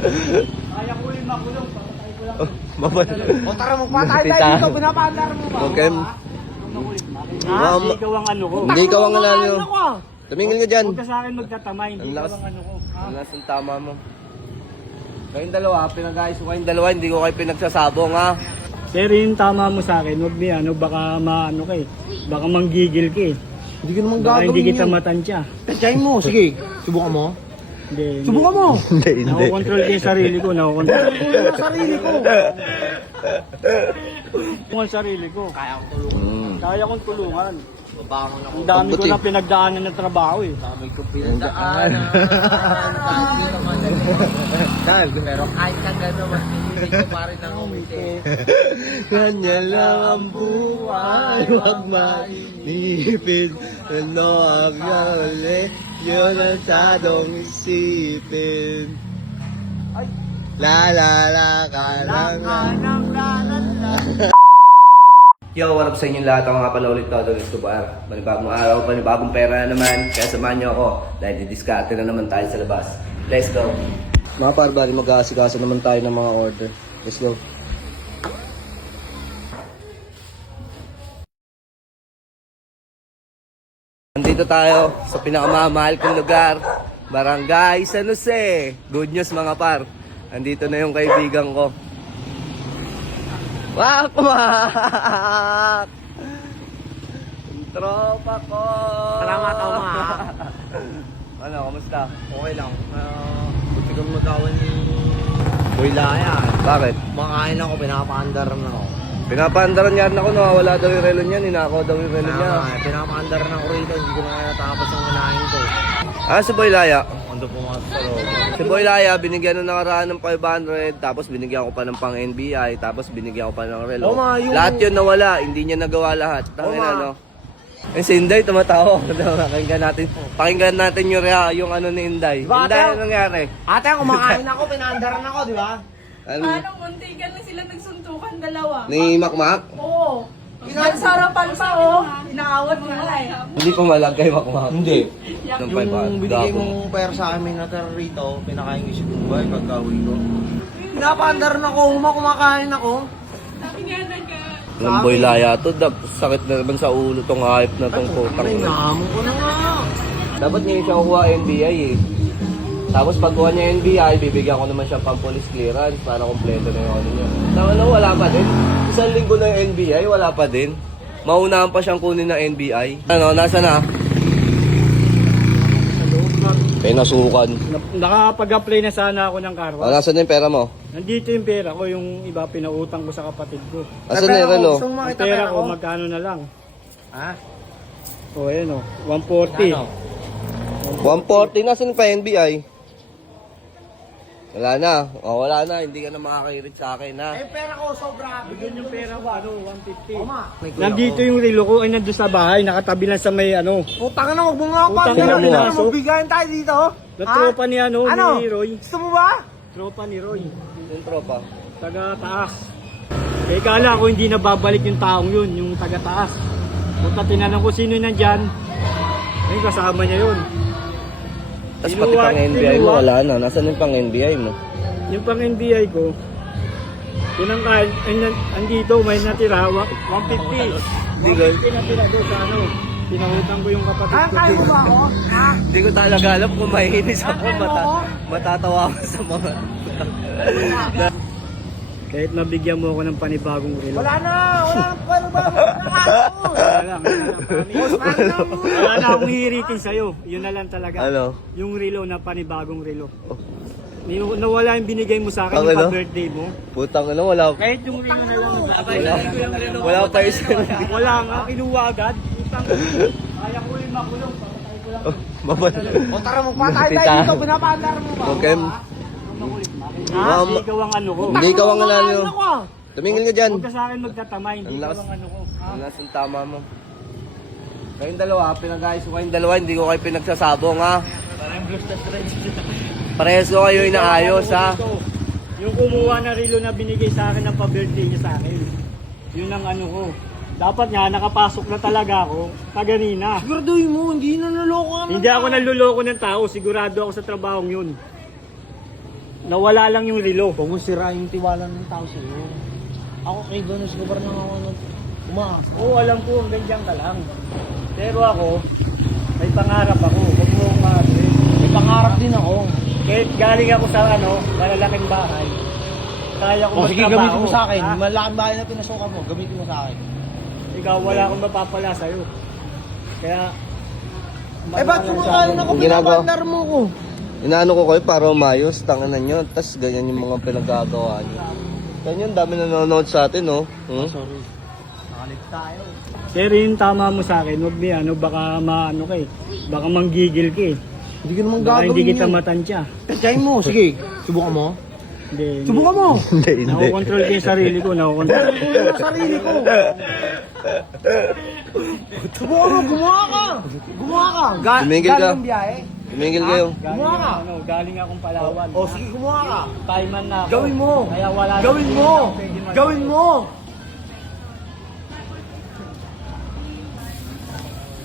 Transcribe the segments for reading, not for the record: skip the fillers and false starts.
Kaya ko ulit makulong, papatay ko lang. O tara, magpatay tayo dito, pinapandar mo ba? Okay. Hindi ikaw ang ano ko. Hindi ikaw ang nanalo. Tumingin ka dyan. Huwag ka sa akin magtatamay, hindi Ang ikaw lakas. ang ano ko. Ang lakas ng tama mo. Kayong dalawa, pinag-ayos ko kayong dalawa, hindi ko kayo pinagsasabong ha. Pero yung tama mo sa akin, huwag niya, ano, baka maano ka eh. Baka manggigil ka eh. Hindi ka naman Baka gagawin hindi kita yun. matansya. Tansyahin mo, sige. Subukan mo. Hindi. Subukan mo. Hindi, Nakokontrol ko yung sarili ko, nakokontrol ko Yung sarili ko. yung sarili ko. Kaya ko tulungan. Kaya kong tulungan. Babangon ako. Ang dami ko Pagbuti. na pinagdaanan ng trabaho eh. Dami ko pinagdaanan. Dami naman. Pero kahit na gano'n, mas hindi ko pa rin ang umiti. Ganyan lang ang buhay, huwag mainipin. Ano ang yali, yun ang sadong isipin. La la la ka lang. Yo, what up sa inyo lahat? Ako nga pala ulit Todo Escobar. Panibagong araw, panibagong pera na naman. Kaya samahan nyo ako dahil didiskarte na naman tayo sa labas. Let's go! Mga parbali, mag-aasikasa naman tayo ng mga order. Let's go! Nandito tayo sa pinakamamahal kong lugar, Barangay San Jose. Good news mga par. Nandito na yung kaibigan ko. Wak! Wak! Tropa ko! Salamat ako mga. Ano, kamusta? Okay lang. Buti kang magawan ni Boy Laya. Bakit? Makain ako, pinapandar na ako. Pinapaandaran yan ako, nawawala daw yung relo niya, ninakaw daw yung relo niya. Pinapandar na ako rito, hindi ko na kaya tapos ang kinain ko. Ah, si Boy Laya. Ando pumasok sa loob. Si Boy Laya, binigyan nung nakaraan ng 500, tapos binigyan ko pa ng pang NBI, tapos binigyan ko pa ng relo. Oo, ma, yung- Lahat yun nawala, hindi niya nagawa lahat. Tangin ma. ano. Eh si Inday, tumatawa. Pakinggan natin yung ano ni Inday. Diba, Inday, ate? ano nangyari? Ate, kumakain ako, pinandaran ako, di ba? Ano? Paano muntikan na sila nagsuntukan dalawa? Ni Makmak? Oo. Nagsarapan pa oh. Inaawat mo nga eh. Hindi pa malag kay Makmak. Hindi. Ng Yung 500. binigay Gago. mong pera sa amin na tara rito, pinakain ko si Dubai pagka-uwi ko. Pinapandar na ako, kumakain ako. Sabi nga nagka... Ng Boy Laya to, sakit na naman sa ulo tong hype na tong putang. Ay, nahamon ko na nga. Dapat ngayon siya kukuha NBI eh. Tapos pagkuha niya NBI, bibigyan ko naman siya pang police clearance para kompleto na yung ano niya. Ano, wala pa din. Isang linggo na yung NBI, wala pa din. Maunahan pa siyang kunin ng NBI. Ano, nasa na? Pinasukan. Nakapag-apply na sana ako ng car O, wash. nasa na yung pera mo? Nandito yung pera ko, yung iba pinautang ko sa kapatid ko. Nasa na yung relo? Gusto mo Ang makita pera pera ko, ko? magkano na lang. Ha? O, ayan o, 140. Ano? 140, nasa na pa NBI? Wala na. O, wala na. Hindi ka na makakairit sa akin, ha? Eh, pera ko sobra. Yun yung pera ko, ano, 150. Oma. Nandito yung relo ko, ay nandun sa bahay, nakatabi lang sa may ano. Putang na, huwag mo nga Putang pandar. ina mo, Ano, aso. magbigayan tayo dito. Na tropa ni ano, Ano? ni Roy. Gusto mo ba? Tropa ni Roy. Yung tropa. Taga taas. Eh kala ko hindi na babalik yung taong yun, yung taga taas. Punta tinanong ko sino nandyan. Ayun, kasama niya yun. Tapos pati pang NBI mo, wala na. Nasaan yung pang NBI mo? Yung pang NBI ko, tinangkal, andito may natira, 150. Hindi ko, 150 natira doon sa ano. Pinahutang ko yung kapatid ko. Kaya mo ba ako? Ha? hindi ko talaga alam kung mahihinis ako. Ano ako? Matatawa ako sa mga... Kahit nabigyan mo ako ng panibagong relo. Wala na. Wala na. Paano ba? Wala lang. Wala na akong hihiritin sa'yo. Yun na lang talaga. Ano? Yung relo na panibagong relo. Nawala yung binigay mo sa akin Ang yung ano? pa-birthday mo. Putang ina, wala. Kahit yung relo na lang. Wala pa isa. Wala nga, kinuha agad. Utang. Kaya ko yung makulong. Papatay ko lang. Babal. O tara, magpatay tayo dito. Pinapandar mo ba? Okay. Ha? Hindi ikaw ang ano ko. Hindi ikaw ang nanalo. Kumakain ako. Tumingin ka dyan. Huwag ka sa akin magtatamay. Hindi Ang ikaw lakas. ang ano ko. Ha? Ang lakas ng tama mo. Kayong dalawa, pinag-ayos ko kayong dalawa, hindi ko kayo pinagsasabong ha. Parehas ko kayo inaayos ha. Yung kumuha na relo na binigay sa akin ng pa-birthday niya sa akin. Yun ang ano ko. Dapat nga, nakapasok na talaga ako. Kaganina. Siguraduhin mo, hindi na naloko ka. Hindi ako nanluloko ng tao. Sigurado ako sa trabahong yun. nawala lang yung relo. Huwag mo sira yung tiwala ng tao sa'yo. Ako kay Don Escobar na ako umaas. Oo, alam ko, hanggang dyan ka lang. Pero ako, may pangarap ako. Huwag mo akong mahabili. May pangarap din ako. Kahit galing ako sa malalaking bahay, kaya ko O sige, magtrabaho. gamitin mo sa akin. Ha? Malaking bahay na pinasukan mo, gamitin mo sa akin. Ikaw, wala akong mapapala sa'yo. Kaya, Eh ba't kumakain ako? Ang ginagawa- Pinapandar mo ko. Inaano ko kayo para umayos, tanganan nyo. Tapos ganyan yung mga pinagagawa nyo. Ganyan, dami nanonood sa atin, no? Hmm? Sorry. Nakalit tayo. pero yung tama mo sa akin, huwag niya, baka maano ka eh. Baka manggigil ka eh. Hindi ko naman Baka gagawin hindi kita yun. matansya. Tsahin mo, sige. Subukan mo. Hindi. Subukan mo. Hindi, hindi. Nakokontrol ko yung sarili ko, nakokontrol. Subukan mo sarili ko. Subukan mo, gumawa ka. Gumawa ka. Tumigil ka. Galing biyahe. Tumigil kayo. Galing, galing akong Palawan. O sige, gumawa ka. Taiman na ako. Gawin mo. Kaya wala Gawin mo. Gawin mo.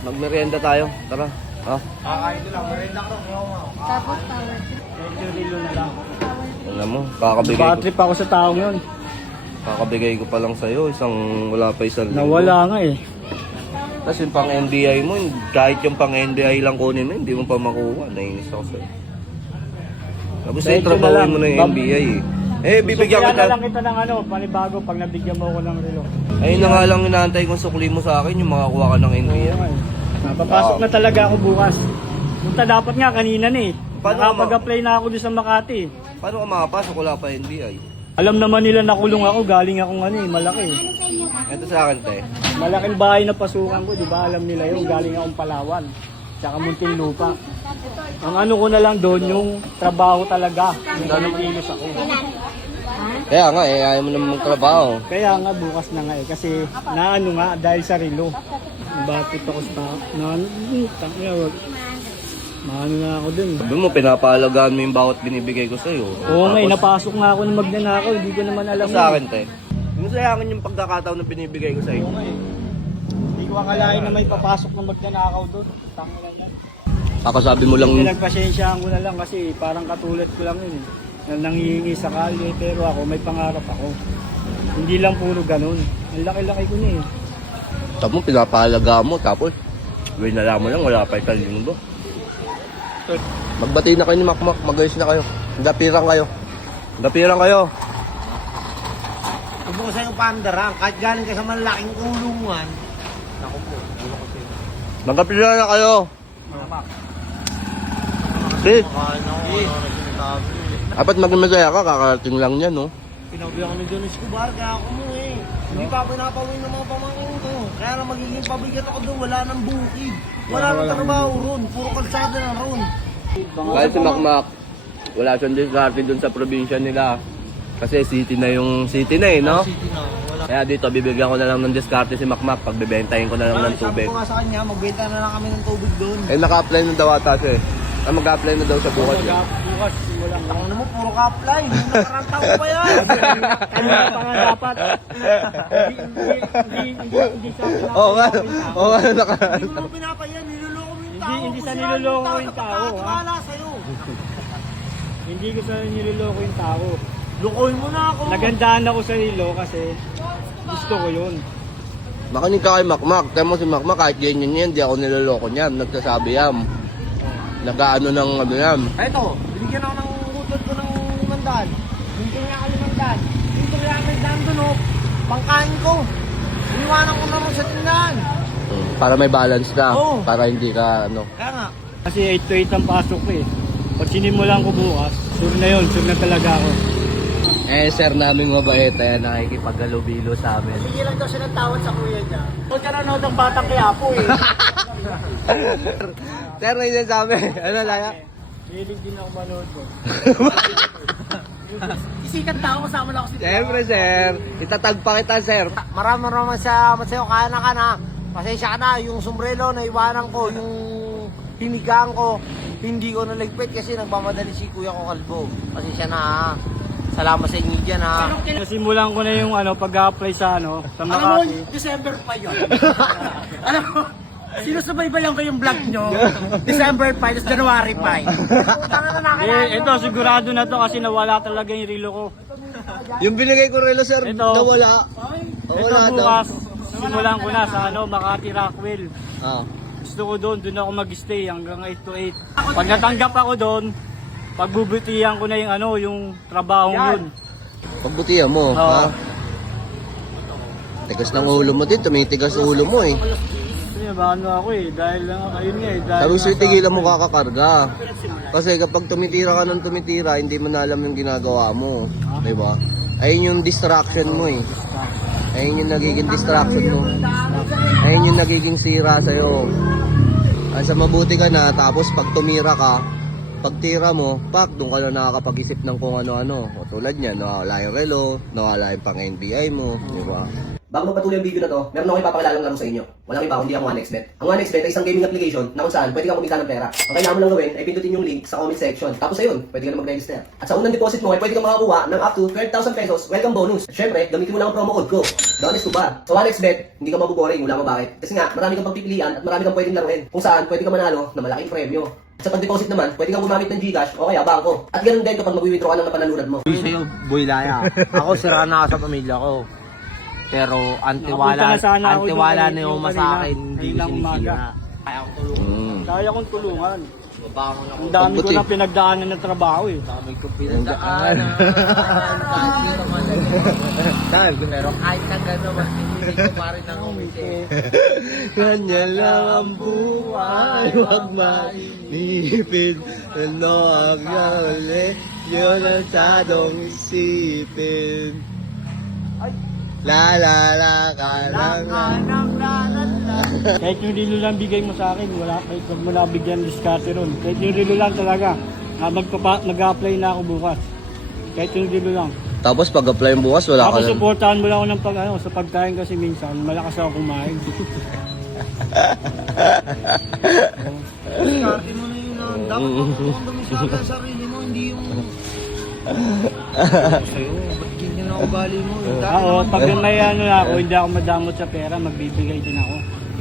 Magmerienda tayo. Tara. Ha? Kakain lang. Merenda ka lang. Tapos power. Rilo na lang. Alam mo, kakabigay Bad ko, trip ako sa taong yun. kakabigay ko pa lang sa'yo. Wala pa isang linggo. Nawala nga eh. Tapos yung pang NBI mo, kahit yung pang NBI lang kunin mo, hindi mo pa makuha. Nainis ako sa'yo. Tapos Kahit yung trabaho yun na mo na lang. yung NBI eh. Eh, bibigyan Kaya na kita. lang kita ng panibago pag nabigyan mo ako ng relo. Ayun na nga lang inaantay kong sukli mo sa akin, yung makakuha ka ng NBI. Oo nga eh. Napapasok na talaga ako bukas. Punta dapat nga kanina na eh. Paano Nakapag-apply na ako doon sa Makati. Paano ka makapasok? Wala pa NBI. Alam naman nila nakulong ako, galing akong malaki. Ito sa akin, te. Malaking bahay na pasukan ko, di ba? Alam nila yun, galing akong Palawan. Tsaka Muntinlupa. Ang ano ko na lang doon, yung trabaho talaga. Yung nanikilos ako. Kaya nga eh, ayaw mo naman magtrabaho. Kaya nga bukas na nga eh, kasi naano nga dahil sa relo. Bakit ako sa maano na ako dun. Sabi mo, pinapahalagaan mo yung bawat binibigay ko sa'yo. Oo nga eh, napasok nga ako ng magnanakaw, hindi ko naman alam. Sa akin, te. Yung sayangin yung pagkakataon na binibigay ko sa'yo. Oo nga eh. Hindi ko akalain na may papasok ng magnanakaw doon. Tangin lang yan. Kakasabi mo lang, Pinagpasensyaan ko na lang kasi parang katulad ko lang yun eh. Na nanghihingi sa kalye, pero ako may pangarap ako. Hindi lang puro ganun. Ang laki-laki ko na eh. sabi mo, pinapahalagaan mo, tapos, winala mo lang, wala pa isang linggo. Magbati na kayo ni Makmak, mag-ayos na kayo. Gapiran kayo. Gapiran kayo. Huwag mo sa'yo pandarang. Kahit galing ka sa malaking kulungan. Naku po. Magapiran na kayo. Sis, Makain ako. Ano na sinasabi. dapat magmasaya ka, kakarating lang yan, no? Pinabihan ko ni Don Escobar, kaya ako mo eh. Hindi pa pinapawin ng mga pamangkin ko. Kaya na magiging pabigat ako doon, wala nang bukid. Wala nang trabaho ron, puro kalsada na ron. Kahit si Makmak, wala siyang diskarte dun sa probinsya nila. Kasi city na eh, no? City na, wala. Kaya dito, bibigyan ko na lang ng diskarte si Makmak, pagbebentahin ko na lang ng Sabi tubig. ko nga sa kanya, magbenta na lang kami ng tubig doon. Eh, naka-apply na daw ata siya eh. Mag-apply na daw sa bukas eh. Bukas, simulan Ako naman, puro ka-apply. Nung nakarang taon pa yan. Kanina pa nga dapat. Hindi sa Oo nga, oo nga, Hindi mo naman pinapayan, niloloko mo yung tao. Hindi sa Kasi niloloko ano, yung tao, ha? Nakakakala sa'yo. Hindi ko sa niloloko yung tao. Lukoy mo na ako. Nagandaan ako sa hilo kasi gusto ko yun. Makinig ka kay Makmak. Kaya mo si Makmak, kahit ganyan yan, di ako niloloko niyan. Nagsasabi yan. Nag-ano ng ano yan. Eto, binigyan ako ng utod ko ng 500. Hindi nga ako 500. Dito kaya may daan doon, oh. Pangkain ko. Iniwanan ko naman sa tindahan. Para may balance ka. Oo. Para hindi ka ano. Kaya nga. Kasi 8 to 8 ang pasok ko eh. Pag sinimulan ko bukas, sure na yun, sure na talaga ako. Eh, sir namin mabait. Ayan, nakikipaggalubilo sa amin. Hindi lang daw siya ng tawad sa kuya niya. Huwag ka nanood ng Batang Quiapo eh. Sir, may sabi. Ano, Laya? Hilig din ako manood ko. Isikat tao, kasama lang ako si Siyempre, sir. Itatag pa kita, sir. Maraming salamat sa'yo. Kaya na ka na. Pasensya ka na. Yung sombrero na iwanan ko, yung hinigaan ko, hindi ko naligpit kasi nagmamadali si Kuya ko Kalbo. Pasensya na ha. Salamat sa inyo dyan ha. Nasimulan ko na yung pag-apply sa sa Alam mo, Makati. December pa yun. Alam mo, Sinusubaybayan ko yung vlog nyo. December 5, tapos January 5. Tanga na Ito sigurado na to kasi nawala talaga yung relo ko. Yung binigay ko relo, sir, Ito. nawala. Ito Wala daw. bukas, simulan ko na sa Makati Rockwell. Ah. Gusto ko doon ako mag-stay hanggang 8 to 8. Pag natanggap ako doon, pagbubutihan ko na yung trabaho yun. Pagbutihan mo, ha? Tigas ng ulo mo din, tumitigas ang ulo mo eh. Kasi ako dahil ayun nga dahil Sabi sa'yo, tigilan mo kakakarga. Kasi kapag tumitira ka ng tumitira, hindi mo na alam yung ginagawa mo. Diba? Ayun yung distraction mo eh. Ayun yung nagiging distraction mo. Ayun yung nagiging sira sa'yo. Sa mabuti ka na, tapos pag tumira ka, pag tira mo, doon ka na nakakapag-isip ng kung ano-ano. O tulad niya, nawala yung relo, nawala yung pang NBI mo, di ba? Bago magpatuloy ang video na to, meron akong ipapakilalang laro sa inyo. Walang iba, hindi ako 1xBet. Ang 1xBet ay isang gaming application na kung saan pwede kang kumita ng pera. Ang kailangan mo lang gawin ay pindutin yung link sa comment section. Tapos ayun, pwede ka na mag-register. At sa unang deposit mo ay pwede kang makakuha ng up to 12,000 pesos welcome bonus. At syempre, gamitin mo lang ang promo code ko. Donis to ba? Sa 1xBet, hindi ka mabuboring, wala mo bakit. Kasi nga, marami kang pagpipilian at marami kang pwedeng laruin. Kung saan pwede ka manalo na malaking premyo. At sa pag-deposit naman, pwede kang gumamit ng GCash o kaya bangko. At ganoon din kapag mag-withdraw ka ng napanalunan mo. Sa'yo, Boy Laya. Ako sira na ako sa pamilya ko. Pero Nakapunta na sana ako antiwala doon, na yung yung sa kanina, akin, hindi ko kanilang umaga. sinisira. Kaya ako tulungan. Kaya kong tulungan. Babangon ako. Ang dami ko Pagbuti. na pinagdaanan ng trabaho eh. Sabi ko pinagdaanan. Kahit dito man. Pero kahit na gano'n, mas hindi ko pa rin ang umiti. Ganyan lang ang buhay, huwag mainipin. Ano ang gali, yun ang sadong isipin. La la la ka lang. Kahit yung relo lang bigay mo sa akin, kahit wag mo na bigyan diskarte ron. Kahit yung relo lang talaga, mag-apply na ako bukas. Kahit yung relo lang. Tapos pag-apply mo bukas, wala ka Tapos lang. supportahan mo lang ako ng sa pagkain kasi minsan, malakas ako kumain. Diskarte mo na yun. Dapat matutukan dumisarte sa sarili mo, hindi yung... Sa'yo, ba't ganyan ang ugali mo? Oo, pag may ako, hindi ako madamot sa pera, magbibigay din ako.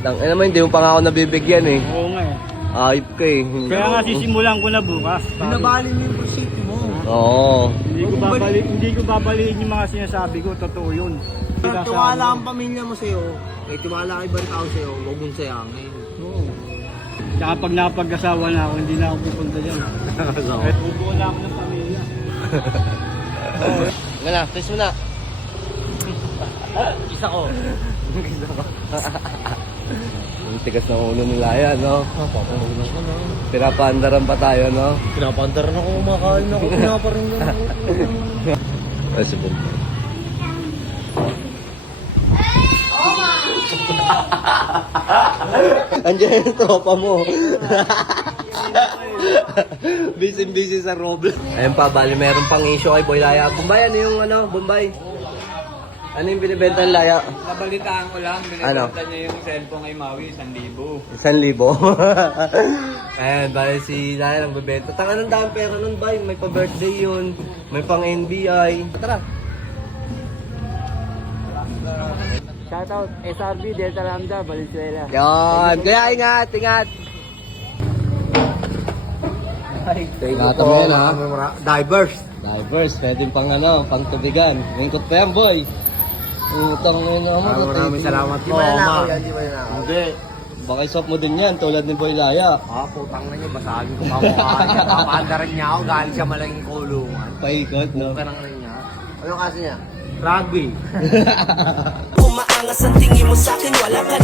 Tangina mo, hindi mo pa nga ako nabibigyan eh. Oo nga eh. Ayop ka eh. Kaya nga sisimulan ko na bukas. Binabali mo yung prositi mo. Oo. Hindi ko babaliin yung mga sinasabi ko, totoo yun. Tiwala ang pamilya mo sa'yo, may tiwala kay ibang tao sa'yo, huwag mong sayangin. Oo. Tsaka pag napag-asawa na ako, hindi na ako pupunta dyan. Kahit bubuo na ako ng pamilya. Nga na, test mo na. Isa ko. Ang tigas ng ulo nila yan, no? Pinapaandaran pa tayo, no? Pinapantar na ako, kumakain ako, pinaparinggan ako. Ay, si Bombay. Andiyan yung tropa mo. Busy sa Roblox. Ayun pa, bali meron pang issue kay Boy Laya. Bombay, ano yung Bombay? Ano yung binibenta ng Laya? Nabalitaan ko lang, Ano? binibenta niya yung cellphone kay Maui, 1,000. 1,000. Ayan, bali si Laya lang bibenta. Tanga ng dami pera nun, bay. May pa-birthday yun. May pang NBI. Tara. Shoutout, SRB, Delta Lambda, Valenzuela. Yan. Kaya ingat. Ingatan mo yan, ha? Divers. Divers, pwedeng pang tubigan. Lingkot pa yan, boy. Utang mo yun, Maraming salamat po, ma. Hindi. Baka isop mo din yan, tulad ni Boy Laya. Putang na niya, basagin ko kamukha niya. Papaandaran niya ako, galing siya malaging kulungan. Paikot, no? Kanang na niya. Ano kasi niya? Rugby. Umaangas ang tingin mo sa'kin, wala ka